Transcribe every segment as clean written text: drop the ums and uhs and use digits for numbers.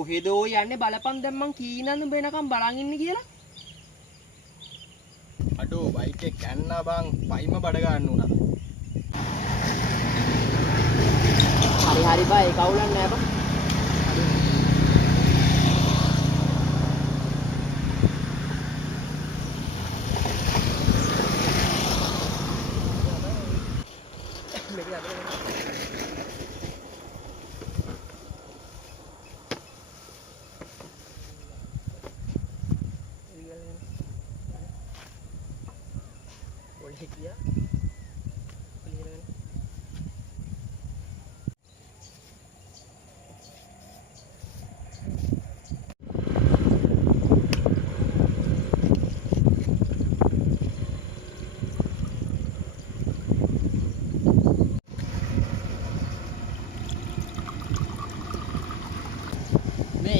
කොහෙදෝ යන්නේ බලපන් දැන් මං කීනන්න වෙනකම් බලන් ඉන්නේ කියලා. අඩෝ බයික් එක ගන්නා බං පයිම බඩ ගන්න උනා. හරි බා ඒක අවුලක් නෑ බං.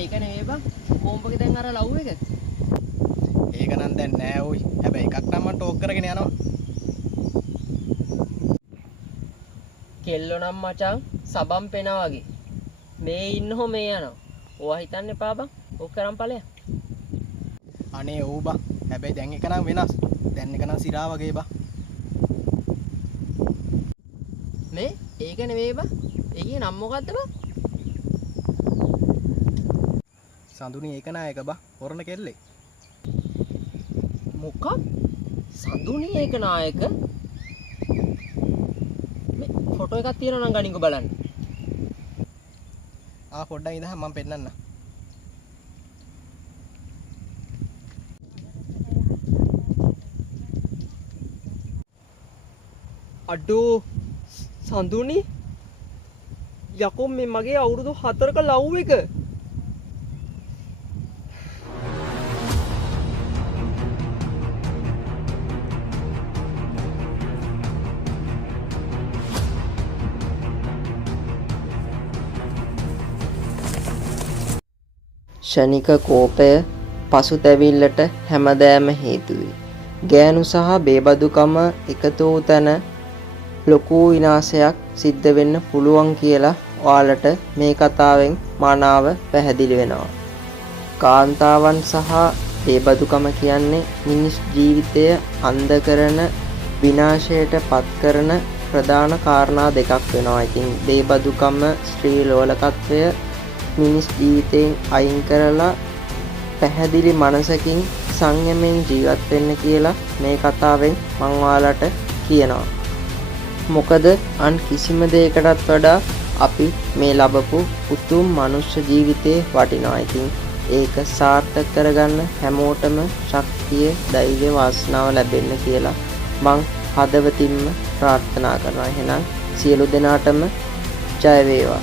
ඒක නෙවෙයි බං කොම්බගේ දැන් අර ලව් එක. ඒක නම් දැන් නෑ ඔයි. හැබැයි එකක් නම් මම ටෝක් කරගෙන යනවා. කෙල්ලෝ නම් මචං සබම් පෙනා වගේ. මේ ඉන්නෝ මේ යනවා. ඕවා හිතන්න එපා බං. ඕක කරන් ඵලයක්. අනේ ඔව් බං. හැබැයි දැන් එක නම් වෙනස්. දැන් එක නම් සිරා වගේ බං. මේ ඒක නෙවෙයි බං. ඒකේ නම මොකද්ද බං? සඳුනි ඒක නායක බා හොරණ කෙල්ලේ. මොකක්? සඳුනි ඒක නායක? මේ ෆොටෝ එකක් තියෙනවා නම් ගනින්කෝ බලන්න. පොඩ්ඩක් ඉඳහන් මම පෙන්නන්න. අඩෝ සඳුනි යකෝ මේ මගේ අවුරුදු 4ක ලව් එක. ෂණික කෝපය පසුතැවිල්ලට හැමදෑම හේතු වේ. ගෑනු සහ බේබදුකම එකතු වූ තැන ලොකු විනාශයක් සිද්ධ වෙන්න පුළුවන් කියලා ඔයාලට මේ කතාවෙන් මනාව පැහැදිලි වෙනවා. කාන්තාවන් සහ බේබදුකම කියන්නේ මිනිස් ජීවිතය අන්ධ කරන විනාශයට පත් කරන ප්‍රධාන කාරණා දෙකක් වෙනවා. ඉතින් බේබදුකම ස්ත්‍රී ලෝලකත්වය මිනිස් ජීවිතයෙන් අයින් කරලා පැහැදිලි මනසකින් සංයමයෙන් ජීවත් වෙන්න කියලා මේ කතාවෙන් මම ඔයාලට කියනවා. මොකද අන් කිසිම දෙයකටත් වඩා අපි මේ ලැබපු උතුම් මනුෂ්‍ය ජීවිතේ වටිනවා. ඉතින් ඒක සාර්ථක කරගන්න හැමෝටම ශක්තිය, ධෛර්ය, වාසනාව ලැබෙන්න කියලා මං හදවතින්ම ප්‍රාර්ථනා කරනවා. එහෙනම් සියලු දෙනාටම ජය වේවා.